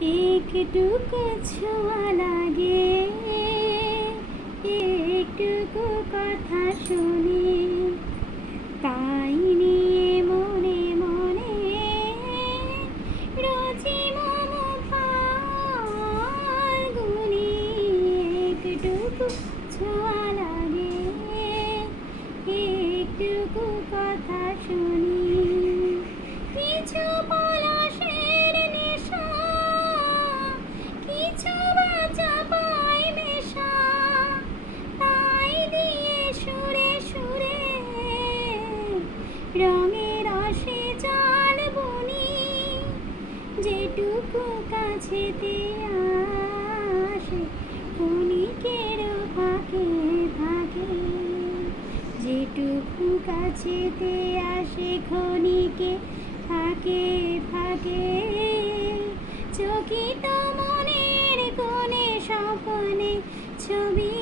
একটুকু ছোঁয়া লাগে, একটুকু কথা শুনি, তাই নিয়ে মনে মনে রোজি মম ফাল্গুনি। একটুকু ছোঁয়া লাগে, একটুকু কথা শুনি, কিছু পলাশের নেশা, কিছু বাঁচা পাই মেশা, তাই দিয়ে সুরে সুরে রঙের রসে জাল বুনি। যেটুকু কাছেতে আসে ক্ষণিকের ফাঁকে ফাঁকে, যেটুকু কাছেতে আসে ক্ষণিকে ফাঁকে ফাঁকে, চকিত মনের কোণে স্বপ্নে ছবি